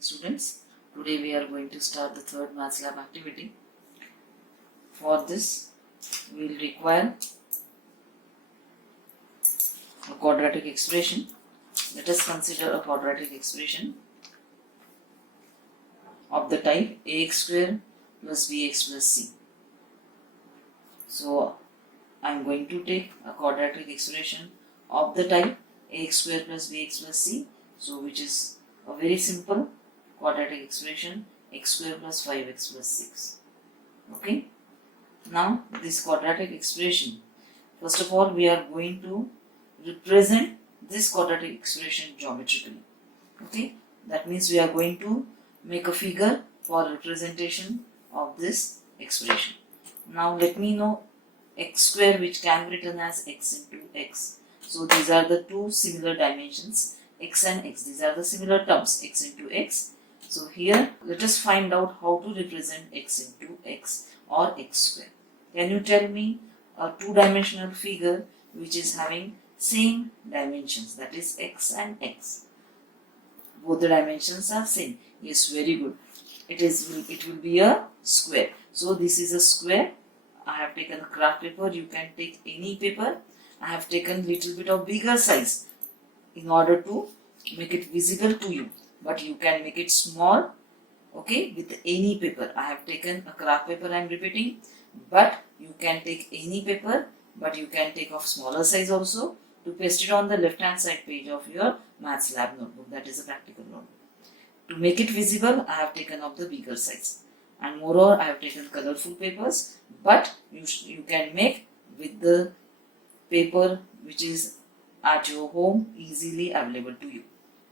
morning students. Today we are going to start the third maths lab activity. For this we will require a quadratic expression. Let us consider a quadratic expression of the type ax square plus bx plus c. So I am going to take a quadratic expression of the type ax square plus bx plus c, so which is a very simple quadratic expression x square plus 5x plus 6. Okay. Now this quadratic expression, first of all we are going to represent this quadratic expression geometrically. Okay. That means we are going to make a figure for representation of this expression. Now let me know x square, which can be written as x into x. So these are the two similar dimensions, x and x. These are the similar terms, x into x. So here let us find out how to represent x into x or x square. Can you tell me a two-dimensional figure which is having same dimensions, that is x and x? Both the dimensions are same. Yes, very good. It will be a square. So this is a square. I have taken a craft paper. You can take any paper. I have taken little bit of bigger size in order to make it visible to you. But you can make it small, okay, with any paper. I have taken a craft paper, I am repeating. But you can take any paper, but you can take of smaller size also to paste it on the left hand side page of your maths lab notebook. That is a practical notebook. To make it visible, I have taken of the bigger size. And moreover, I have taken colorful papers, but you can make with the paper which is at your home, easily available to you.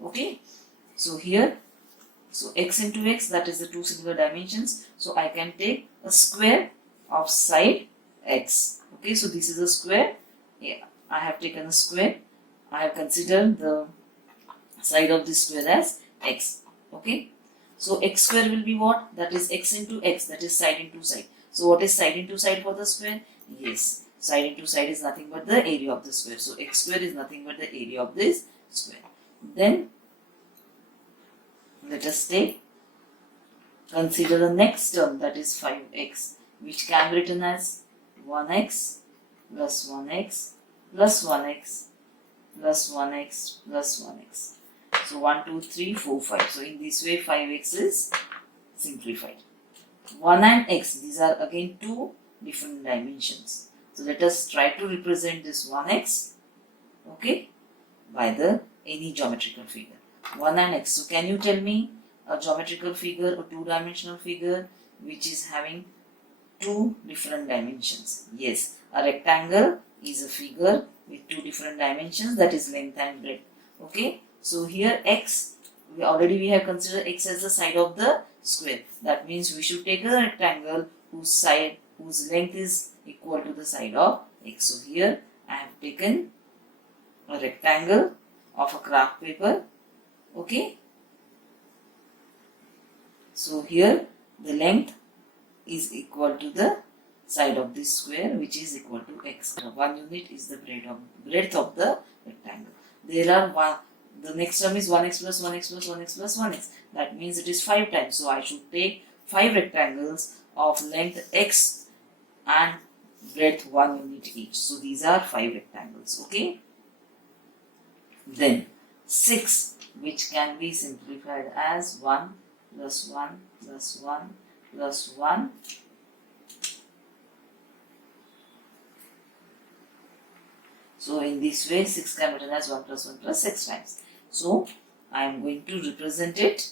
Okay. So here, so x into x, that is the two similar dimensions. So I can take a square of side x. Okay. So this is a square. Yeah, I have taken a square. I have considered the side of this square as x. Okay. So x square will be what? That is x into x, that is side into side. So what is side into side for the square? Yes, side into side is nothing but the area of the square. So x square is nothing but the area of this square. Then let us consider the next term, that is 5x, which can be written as 1x plus 1x plus 1x plus 1x plus 1x. So 1, 2, 3, 4, 5. So in this way 5x is simplified. 1 and x, these are again two different dimensions. So let us try to represent this 1x, okay, by any geometrical figure. 1 and x. So can you tell me a geometrical figure, a two-dimensional figure which is having two different dimensions? Yes, a rectangle is a figure with two different dimensions, that is length and breadth. Okay. So here x, we have considered x as the side of the square. That means we should take a rectangle whose length is equal to the side of x. So here I have taken a rectangle of a craft paper. Okay. So here the length is equal to the side of this square, which is equal to x. 1 unit is the breadth of the rectangle. The next term is 1x plus 1x plus 1x plus 1x. That means it is 5 times. So I should take 5 rectangles of length x and breadth 1 unit each. So these are 5 rectangles. Okay. Then 6, which can be simplified as 1 plus 1 plus 1 plus 1. So in this way 6 can be written as 1 plus 1 plus 6 times. So I am going to represent it,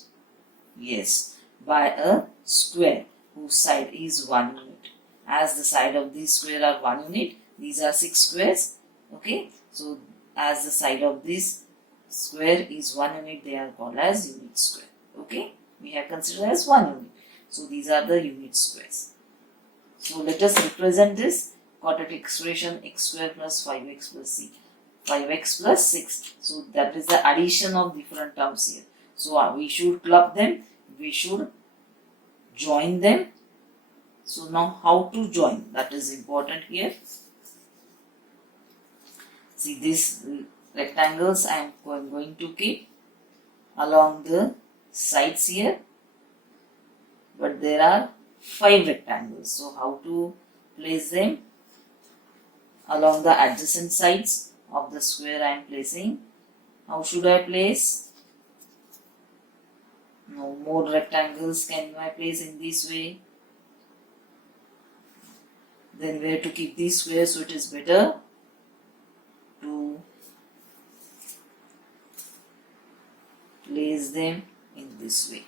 yes, by a square whose side is 1 unit. As the side of this square are 1 unit, these are 6 squares. Okay. So as the side of this square is 1 unit, they are called as unit square. Okay. We have considered as 1 unit. So these are the unit squares. So let us represent this quadratic expression x square plus 5x plus c. 5x plus 6. So that is the addition of different terms here. So we should club them. We should join them. So now how to join? That is important here. See, these rectangles I am going to keep along the sides here, but there are 5 rectangles. So how to place them? Along the adjacent sides of the square I am placing. How should I place? No more rectangles can I place in this way. Then where to keep these squares? So it is better to place them in this way.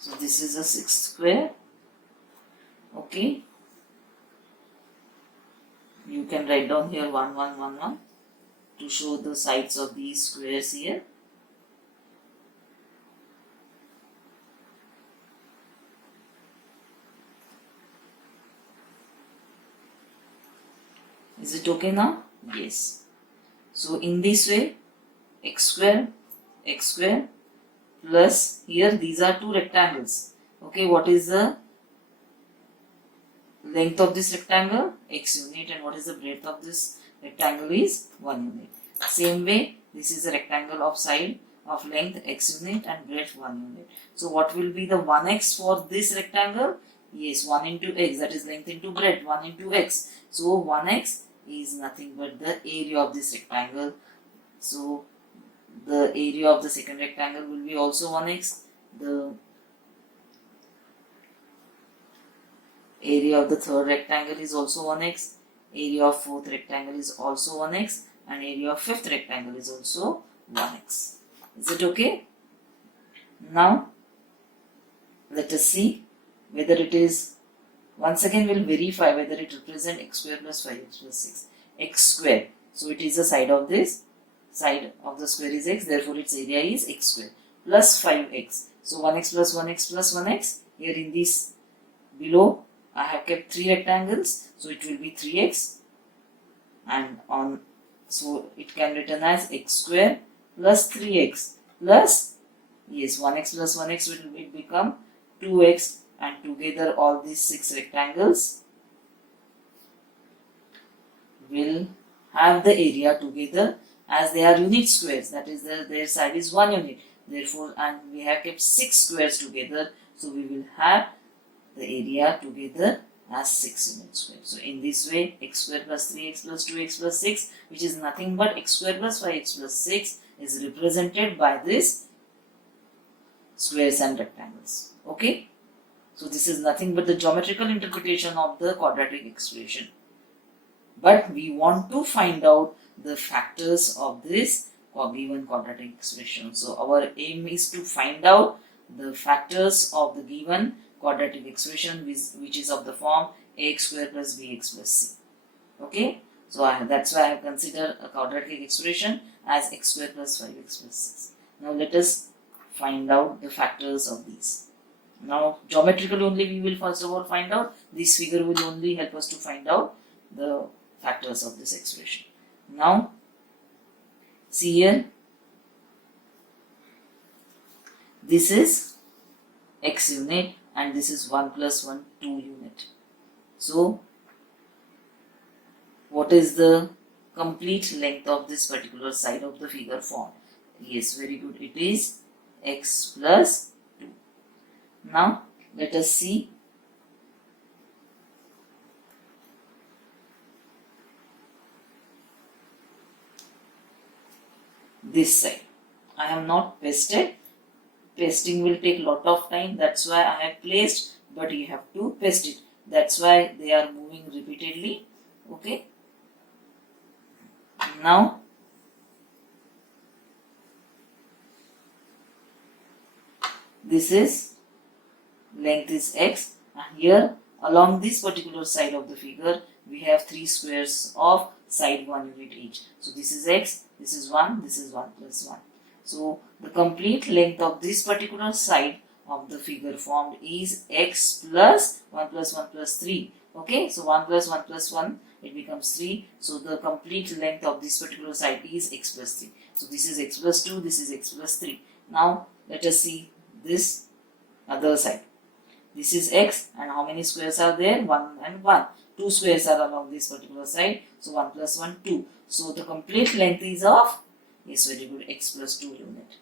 So this is a 6th square. Okay. You can write down here 1, 1, 1, 1 to show the sides of these squares here. Is it okay now? Yes. So in this way, x square plus here these are 2 rectangles. Okay, what is the length of this rectangle? X unit, and what is the breadth of this rectangle is 1 unit. Same way, this is a rectangle of side of length x unit and breadth 1 unit. So what will be the 1x for this rectangle? Yes, 1 into x, that is length into breadth, 1 into x. So 1x is nothing but the area of this rectangle. So the area of the second rectangle will be also 1x. The area of the third rectangle is also 1x. Area of fourth rectangle is also 1x. And area of fifth rectangle is also 1x. Is it okay? Now, let us see whether it is, once again we'll verify whether it represents x square plus 5x plus 6. X square. So it is the side of this. Side of the square is x, therefore its area is x square plus 5x. So 1x plus 1x plus 1x. Here in this below I have kept 3 rectangles, so it will be 3x, and on, so it can written as x square plus 3x plus, yes, 1x plus 1x will become 2x, and together all these 6 rectangles will have the area together, as they are unit squares, that is their side is 1 unit, therefore, and we have kept 6 squares together, so we will have the area together as 6 unit square. So in this way, x square plus 3x plus 2x plus 6, which is nothing but x square plus 5x plus 6, is represented by this squares and rectangles. Okay. So this is nothing but the geometrical interpretation of the quadratic expression. But we want to find out the factors of this given quadratic expression. So our aim is to find out the factors of the given quadratic expression, which is of the form ax square plus bx plus c. Okay. So that's why I have considered a quadratic expression as x square plus 5x plus 6. Now let us find out the factors of these. Now geometrically only we will first of all find out. This figure will only help us to find out the factors of this expression. Now see here, this is x unit and this is 1 plus 1, 2 unit. So what is the complete length of this particular side of the figure formed? Yes, very good. It is x plus 2. Now let us see this side. I have not pasted. Pasting will take lot of time. That's why I have placed, but you have to paste it. That's why they are moving repeatedly. Okay. Now this is length is x, and here along this particular side of the figure we have 3 squares of side 1 unit each. So this is x, this is 1, this is 1 plus 1. So the complete length of this particular side of the figure formed is x plus 1 plus 1 plus 3. Okay, so 1 plus 1 plus 1, it becomes 3. So the complete length of this particular side is x plus 3. So this is x plus 2, this is x plus 3. Now let us see this other side. This is x, and how many squares are there? 1 and 1. 2 squares are along this particular side. So 1 plus 1, 2. So the complete length is of, yes, very good, x plus 2 unit.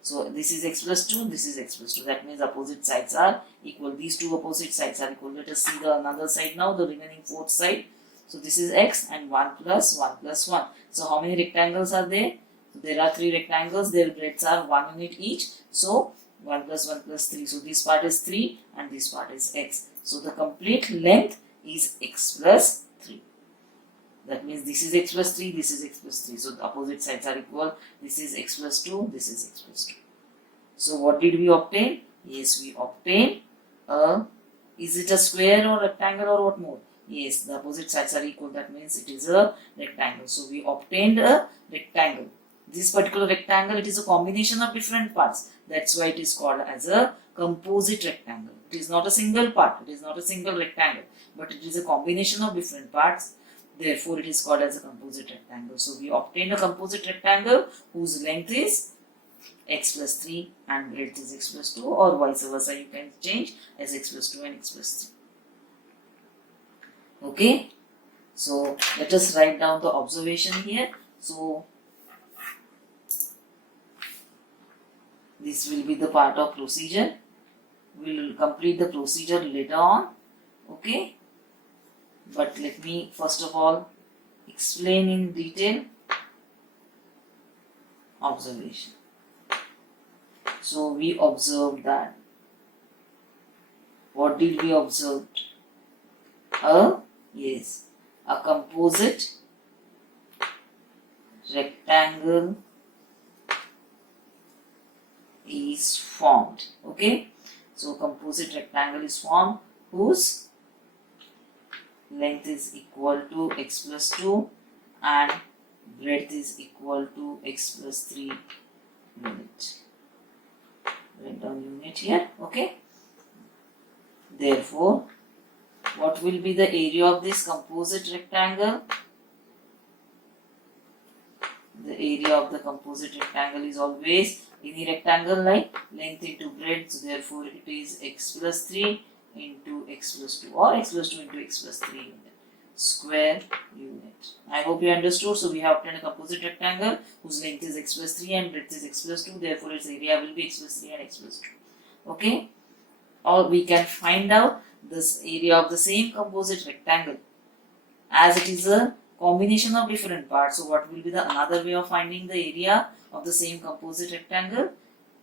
So this is x plus 2, this is x plus 2. That means opposite sides are equal. These two opposite sides are equal. Let us see the another side now, the remaining fourth side. So this is x and 1 plus 1 plus 1. So how many rectangles are there? So there are 3 rectangles. Their breadths are 1 unit each. So 1 plus 1 plus 3. So this part is 3 and this part is x. So the complete length is x plus 3. That means this is x plus 3, this is x plus 3. So the opposite sides are equal. This is x plus 2, this is x plus 2. So what did we obtain? Yes, we obtain a, is it a square or rectangle or what more? Yes, the opposite sides are equal. That means it is a rectangle. So we obtained a rectangle. This particular rectangle, it is a combination of different parts. That's why it is called as a composite rectangle. It is not a single part. It is not a single rectangle. But it is a combination of different parts. Therefore, it is called as a composite rectangle. So we obtained a composite rectangle whose length is x plus 3 and breadth is x plus 2, or vice versa. You can change as x plus 2 and x plus 3. Okay. So let us write down the observation here. So this will be the part of procedure. We will complete the procedure later on. Okay. But let me first of all explain in detail observation. So we observed that. What did we observe? Yes, a composite rectangle is formed. Okay. So composite rectangle is formed whose length is equal to x plus 2 and breadth is equal to x plus 3 unit. Write down unit here. Okay. Therefore, what will be the area of this composite rectangle? The area of the composite rectangle is always any rectangle like length into breadth. So therefore, it is x plus 3 into x plus 2 or x plus 2 into x plus 3 unit. Square unit. I hope you understood. So we have obtained a composite rectangle whose length is x plus 3 and breadth is x plus 2. Therefore, its area will be x plus 3 and x plus 2. Okay. Or we can find out this area of the same composite rectangle as it is a combination of different parts. So what will be the another way of finding the area of the same composite rectangle?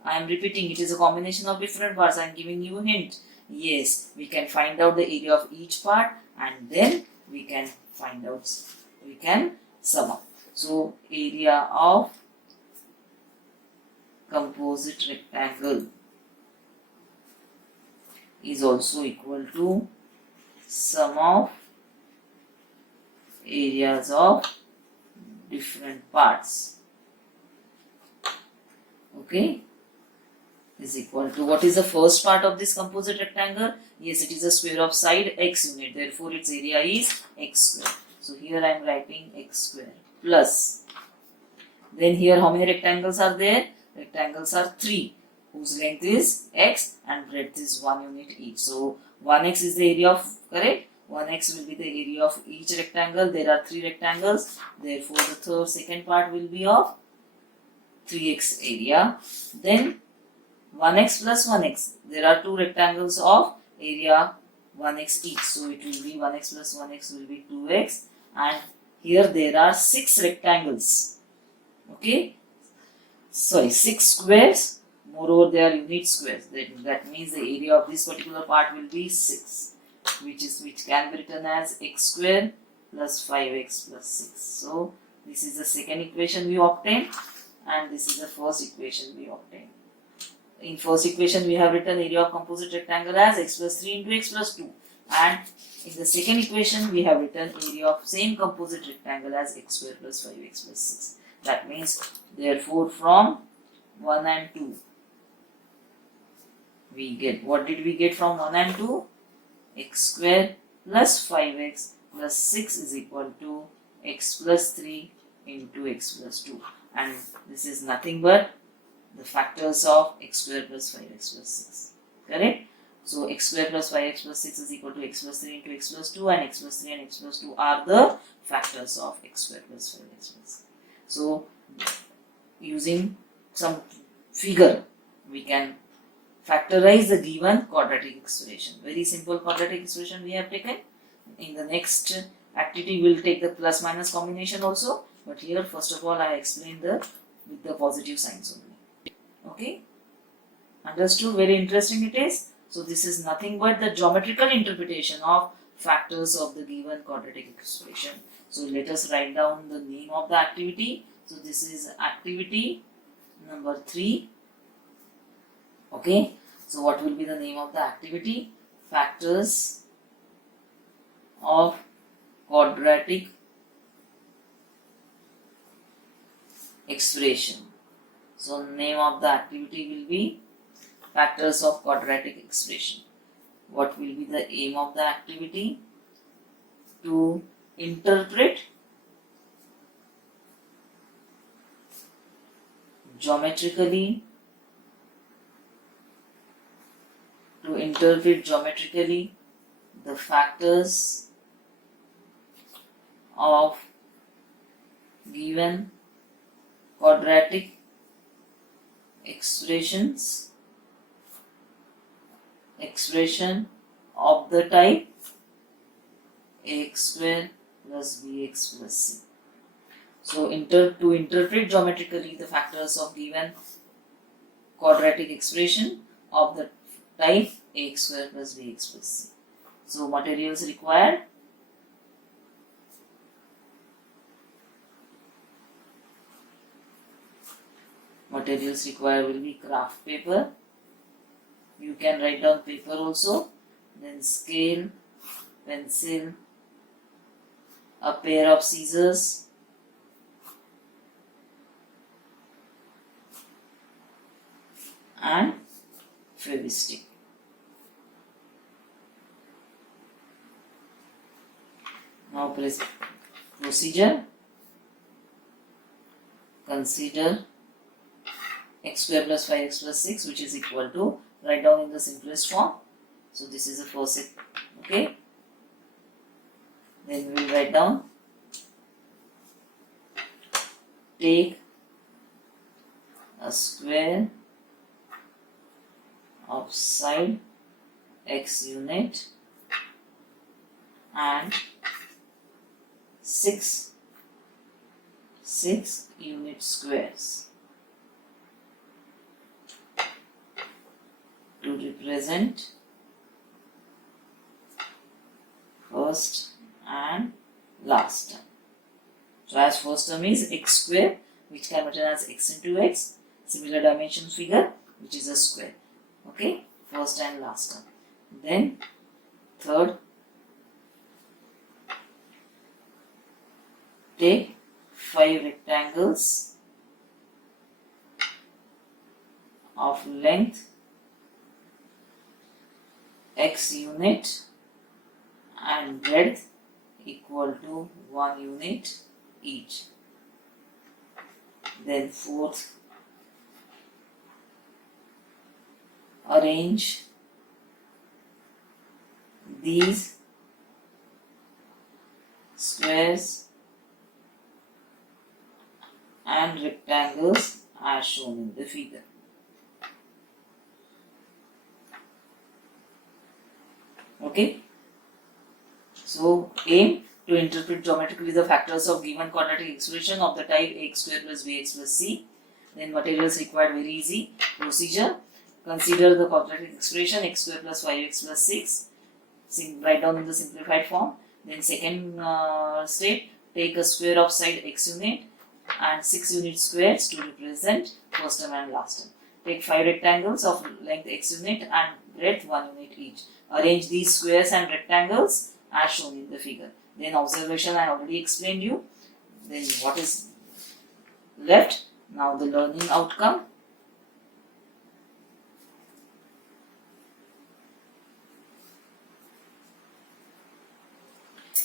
I am repeating, it is a combination of different parts. I am giving you a hint. Yes, we can find out the area of each part and then we can find out, we can sum up. So area of composite rectangle is also equal to sum of areas of different parts. Okay, is equal to, what is the first part of this composite rectangle? Yes, it is a square of side x unit. Therefore, its area is x square. So here I am writing x square plus. Then here how many rectangles are there? Rectangles are 3 whose length is x and breadth is 1 unit each. So 1x is the area of, correct? 1x will be the area of each rectangle. There are 3 rectangles. Therefore, the second part will be of 3x area. Then 1x plus 1x. There are 2 rectangles of area 1x each. So it will be 1x plus 1x will be 2x. And here there are 6 rectangles. Okay. Sorry, 6 squares. Moreover, they are unit squares. That means the area of this particular part will be 6. Which can be written as x square plus 5x plus 6. So this is the second equation we obtained and this is the first equation we obtained. In first equation we have written area of composite rectangle as x plus 3 into x plus 2, and in the second equation we have written area of same composite rectangle as x square plus 5x plus 6. That means therefore from 1 and 2. We get, what did we get from 1 and 2? X square plus 5x plus 6 is equal to x plus 3 into x plus 2. And this is nothing but the factors of x square plus 5x plus 6. Correct? So x square plus 5x plus 6 is equal to x plus 3 into x plus 2, and x plus 3 and x plus 2 are the factors of x square plus 5x plus 6. So using some figure, we can factorize the given quadratic expression. Very simple quadratic expression we have taken. In the next activity, we will take the plus minus combination also. But here, first of all, I explained with the positive signs only. Okay? Understood? Very interesting it is. So this is nothing but the geometrical interpretation of factors of the given quadratic expression. So let us write down the name of the activity. So this is activity number 3. Okay. So what will be the name of the activity? Factors of quadratic expression. So name of the activity will be factors of quadratic expression. What will be the aim of the activity? To interpret geometrically the factors of given quadratic expression of the type ax square plus bx plus c. So to interpret geometrically the factors of given quadratic expression of the type ax square plus bx plus c. So materials required: will be craft paper. You can write down paper also. Then scale, pencil, a pair of scissors, and Fevistick. Now procedure. Consider x square plus 5x plus 6, which is equal to, write down in the simplest form. So this is the first, okay. Then we will write down, take a square of side x unit and 6 unit squares to represent first and last term. So as first term is x square, which can be written as x into x, similar dimension figure, which is a square. Okay, first and last term. Then third, take 5 rectangles of length x unit and breadth equal to 1 unit each. Then fourth, arrange these squares and rectangles as shown in the figure. Okay. So aim to interpret geometrically the factors of given quadratic expression of the type ax square plus bx plus c. Then materials required, very easy. Procedure: consider the quadratic expression x square plus 5x plus 6. Write down in the simplified form. Then second step, take a square of side x unit and 6 unit squares to represent first term and last term. Take 5 rectangles of length x unit and breadth 1 unit each. Arrange these squares and rectangles as shown in the figure. Then observation I already explained you. Then what is left? Now the learning outcome.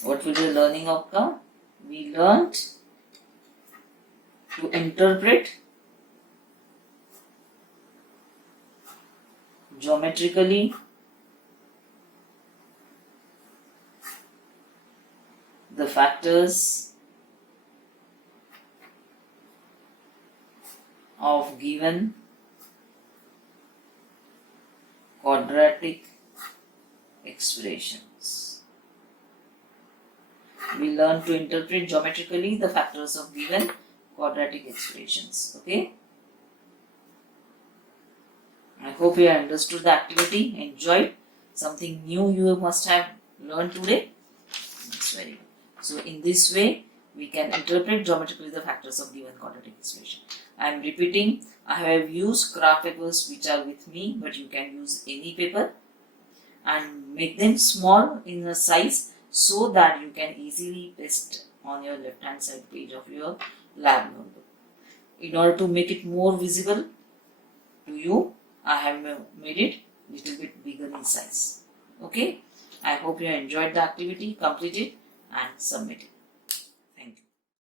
What will be the learning outcome? We learned to interpret geometrically the factors of given quadratic expressions. We learn to interpret geometrically the factors of given quadratic expressions. Okay. I hope you understood the activity, enjoyed. Something new you must have learned today. That's very good. So in this way, we can interpret geometrically the factors of given quadratic expression. I am repeating, I have used craft papers which are with me, but you can use any paper and make them small in the size so that you can easily paste on your left hand side page of your lab notebook. In order to make it more visible to you, I have made it little bit bigger in size. Okay, I hope you enjoyed the activity, complete it and submit it.